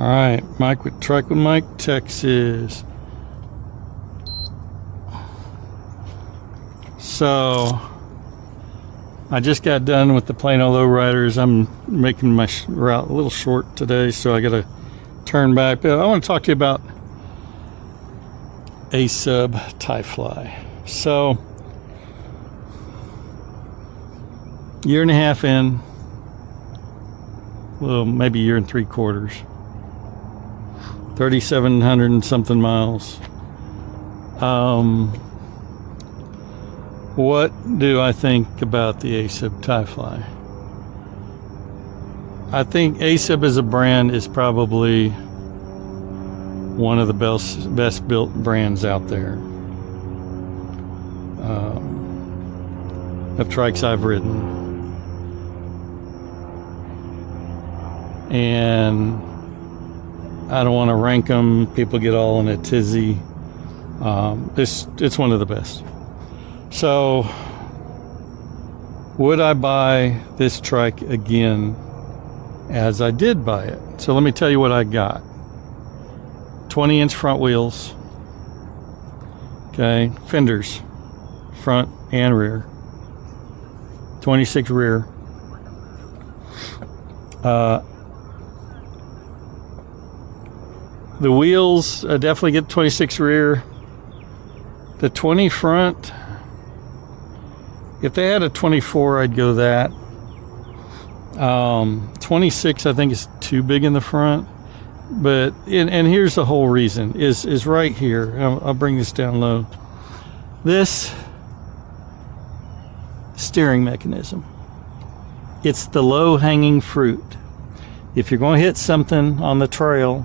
Alright, Mike with Trike with Mike, Texas. So, I just got done with the Plano Lowriders. I'm making my route a little short today, so I gotta turn back. But I want to talk to you about Azub Ti-Fly. So, year and a half in, well, maybe a year and 3/4. 3,700 and something miles. What do I think about the Azub Ti-Fly? I think Azub as a brand is probably one of the best built brands out there of trikes I've ridden. And I don't want to rank them. People get all in a tizzy. It's one of the best. So, would I buy this trike again as I did buy it? So let me tell you what I got. 20-inch front wheels. Okay, fenders, front and rear. 26 rear. The wheels, definitely get 26 rear. The 20 front, if they had a 24, I'd go that. 26, I think, is too big in the front. But, and here's the whole reason, is right here. I'll bring this down low. This steering mechanism, it's the low-hanging fruit. If you're going to hit something on the trail,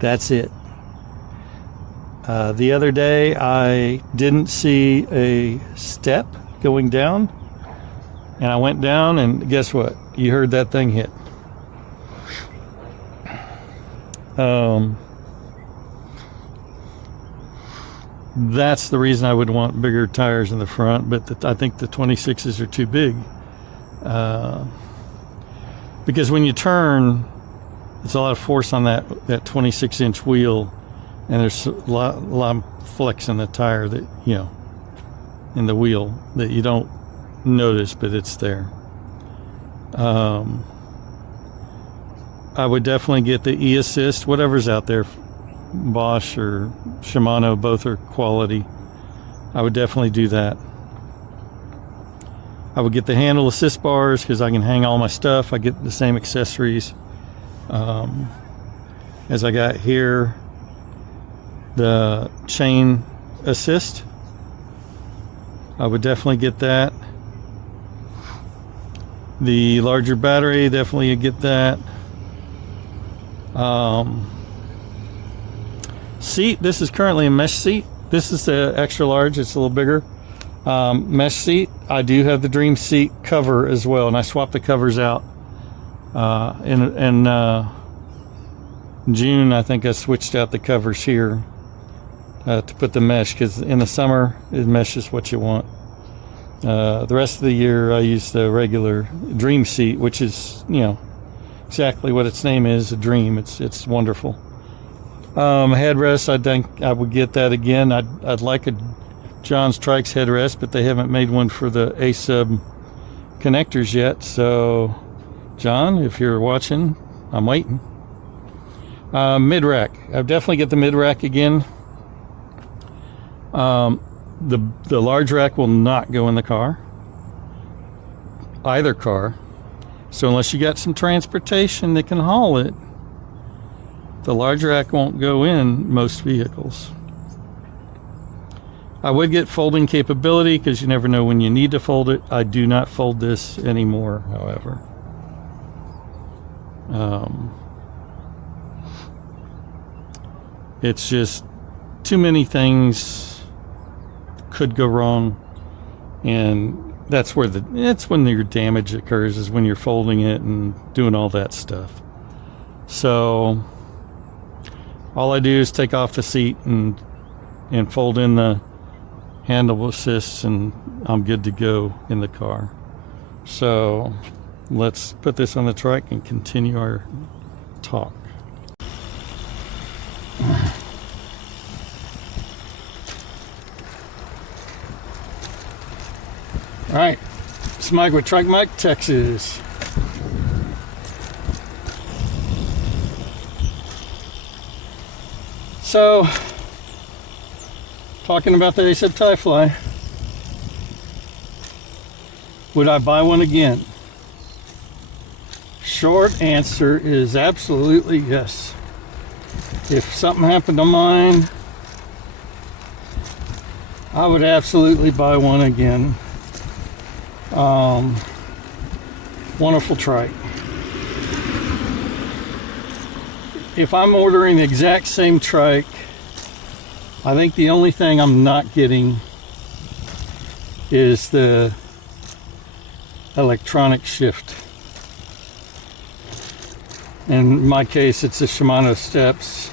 that's it. The other day, I didn't see a step going down, and I went down, and guess what? You heard that thing hit. That's the reason I would want bigger tires in the front, but I think the 26s are too big. Because when you turn, there's a lot of force on that 26-inch wheel, and there's a lot of flex in the tire that, you know, in the wheel that you don't notice, but it's there. I would definitely get the e-assist, whatever's out there, Bosch or Shimano, both are quality. I would definitely do that. I would get the handle assist bars because I can hang all my stuff. I get the same accessories as I got here. The chain assist, I would definitely get that. The larger battery, definitely get that. Seat, this is currently a mesh seat. This is the extra large, it's a little bigger. Mesh seat, I do have the Dream seat cover as well, and I swapped the covers out in June. I think I switched out the covers here to put the mesh, because in the summer, mesh is what you want. The rest of the year, I use the regular Dream seat, which is, you know, exactly what its name is, a Dream. It's wonderful. Headrest, I think I would get that again. I'd like a John's Trikes headrest, but they haven't made one for the Azub connectors yet. So, John, if you're watching, I'm waiting. Mid-rack, I'd definitely get the mid-rack again. The large rack will not go in the car, either car. So unless you got some transportation that can haul it, the large rack won't go in most vehicles. I would get folding capability because you never know when you need to fold it. I do not fold this anymore, however. It's just too many things could go wrong, and that's when your damage occurs, is when you're folding it and doing all that stuff. So all I do is take off the seat and fold in the handle assists, and I'm good to go in the car. So let's put this on the trike and continue our talk. All right, it's Mike with Trike Mike, Texas. So, talking about the Azub Ti-Fly, would I buy one again? Short answer is absolutely yes. If something happened to mine, I would absolutely buy one again. Wonderful trike. If I'm ordering the exact same trike, I think the only thing I'm not getting is the electronic shift. In my case, it's a Shimano Steps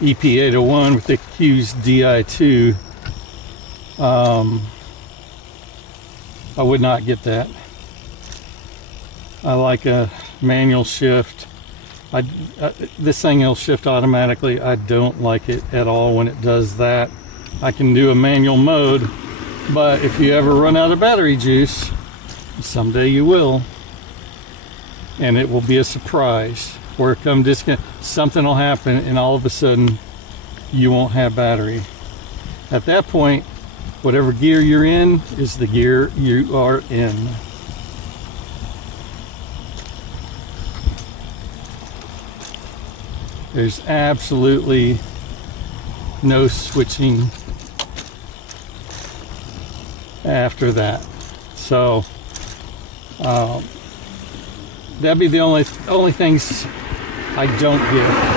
EP801 with the Q's Di2. I would not get that. I like a manual shift. This thing will shift automatically. I don't like it at all when it does that. I can do a manual mode, but if you ever run out of battery juice, someday you will, and it will be a surprise. Where come disconnect, something will happen, and all of a sudden you won't have battery. At that point, whatever gear you're in is the gear you are in. There's absolutely no switching after that. So that'd be the only things I don't get.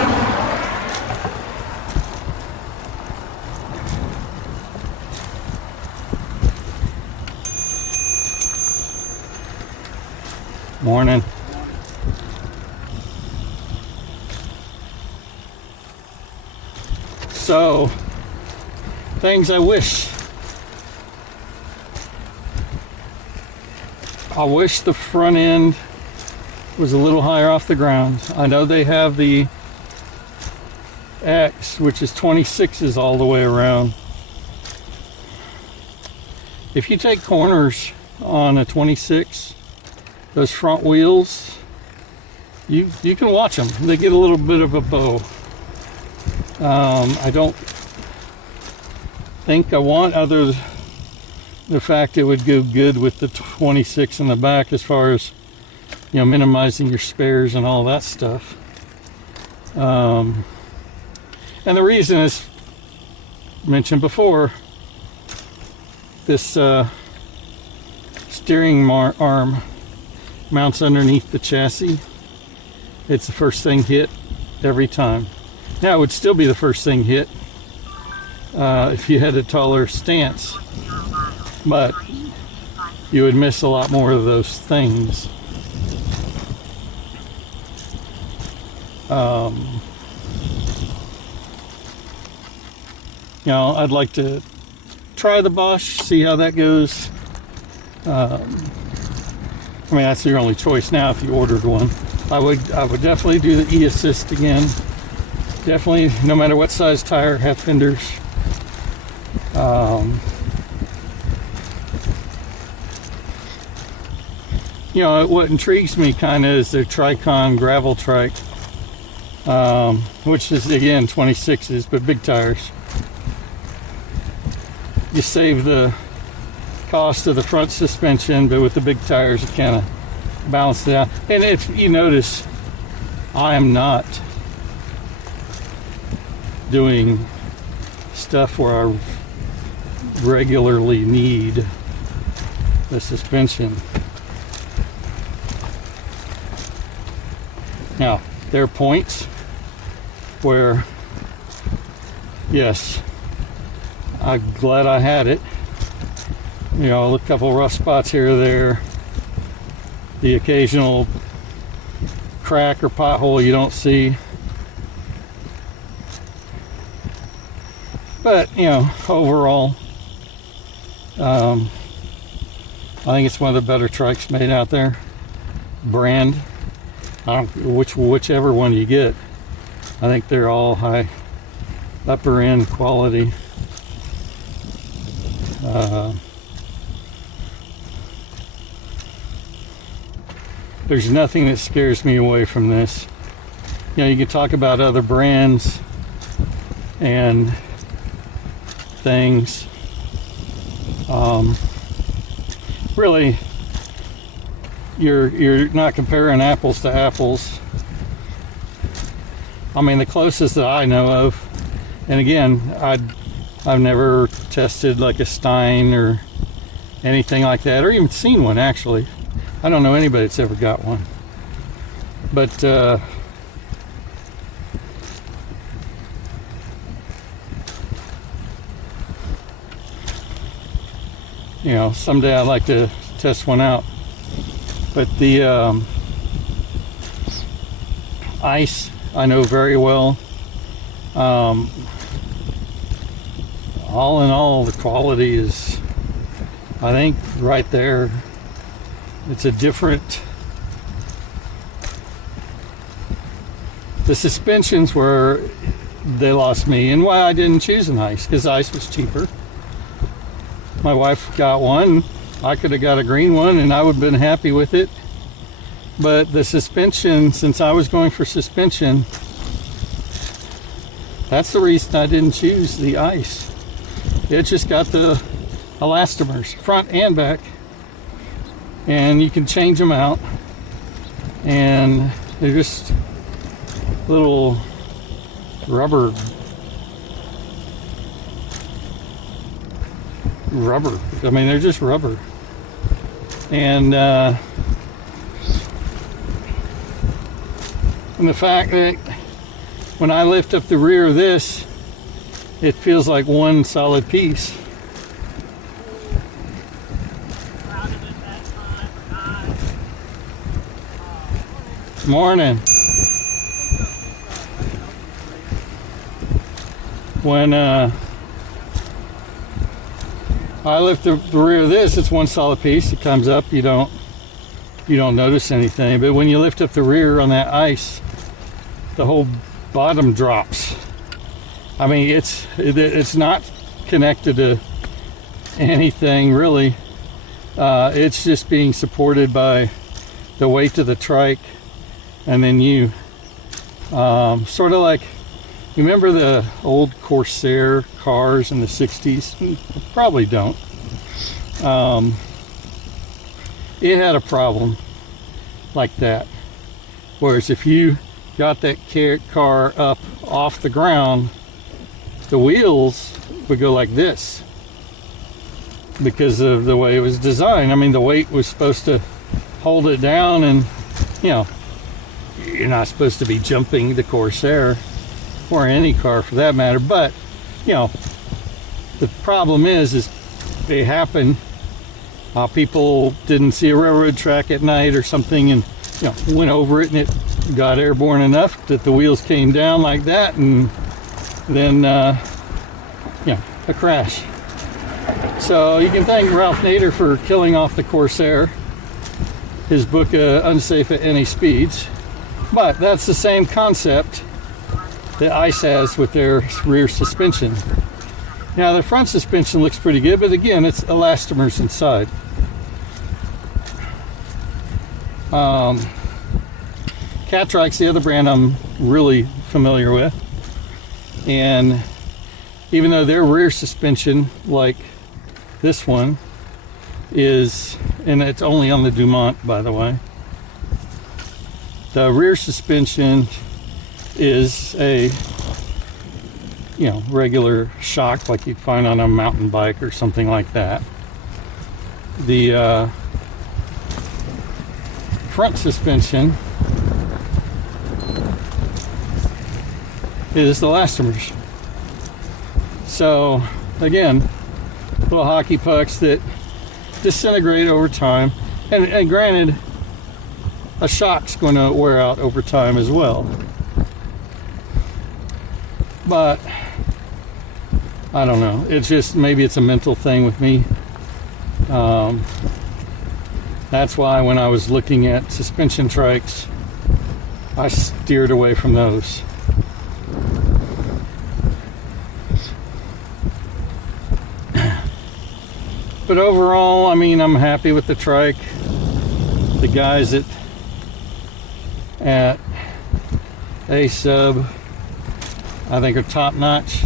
Morning. So, things I wish. I wish the front end was a little higher off the ground. I know they have the X, which is 26s all the way around. If you take corners on a 26, those front wheels, you can watch them. They get a little bit of a bow. I don't think I want other the fact it would go good with the 26 in the back as far as, you know, minimizing your spares and all that stuff. And the reason is mentioned before, this steering arm mounts underneath the chassis. It's the first thing hit every time. Now, it would still be the first thing hit if you had a taller stance, but you would miss a lot more of those things. You know, I'd like to try the Bosch, see how that goes. I mean, that's your only choice now if you ordered one. I would definitely do the e-assist again. Definitely, no matter what size tire, have fenders. You know, what intrigues me kind of is the Tricon gravel trike, which is again 26s, but big tires. You save the cost of the front suspension, but with the big tires, it kind of balances it out. And if you notice, I am not doing stuff where I regularly need the suspension. Now, there are points where, yes, I'm glad I had it. You know, a couple rough spots here or there, the occasional crack or pothole you don't see. But, you know, overall, I think it's one of the better trikes made out there. Brand, I don't, whichever one you get, I think they're all high, upper end quality. There's nothing that scares me away from this. You know, you can talk about other brands and things. Really, you're not comparing apples to apples. I mean, the closest that I know of, and again, I've never tested like a Stein or anything like that, or even seen one actually. I don't know anybody that's ever got one. But you know, someday I'd like to test one out. But the ice I know very well. All in all, the quality is, I think, right there. It's a different. The suspensions were, they lost me, and why I didn't choose an ice, because ice was cheaper. My wife got one. I could have got a green one, and I would have been happy with it. But the suspension, since I was going for suspension, that's the reason I didn't choose the ice. It just got the elastomers, front and back, and you can change them out, and they're just little rubber. I mean, they're just rubber. And the fact that when I lift up the rear of this, it feels like one solid piece. Morning. When I lift the rear of this, it's one solid piece. It comes up, you don't notice anything. But when you lift up the rear on that ice, the whole bottom drops. I mean, it's not connected to anything really. It's just being supported by the weight of the trike, and then you sort of like, you remember the old Corsair cars in the 60s? Probably don't. It had a problem like that. Whereas if you got that car up off the ground, the wheels would go like this because of the way it was designed. I mean, the weight was supposed to hold it down, and you know, you're not supposed to be jumping the Corsair or any car for that matter. But you know, the problem is they happen. People didn't see a railroad track at night or something, and you know, went over it, and it got airborne enough that the wheels came down like that, and then you know, a crash. So you can thank Ralph Nader for killing off the Corsair, his book Unsafe at Any Speeds. But that's the same concept that ICE has with their rear suspension. Now the front suspension looks pretty good, but again, it's elastomers inside. Trikes, the other brand I'm really familiar with, and even though their rear suspension, like this one, is, and it's only on the Dumont, by the way, the rear suspension is a, you know, regular shock like you'd find on a mountain bike or something like that. The front suspension is the elastomers. So again, little hockey pucks that disintegrate over time, and granted, a shock's going to wear out over time as well. But I don't know, it's just, maybe it's a mental thing with me. That's why when I was looking at suspension trikes, I steered away from those. But overall, I mean, I'm happy with the trike. The guys that at Azub, I think, are top notch.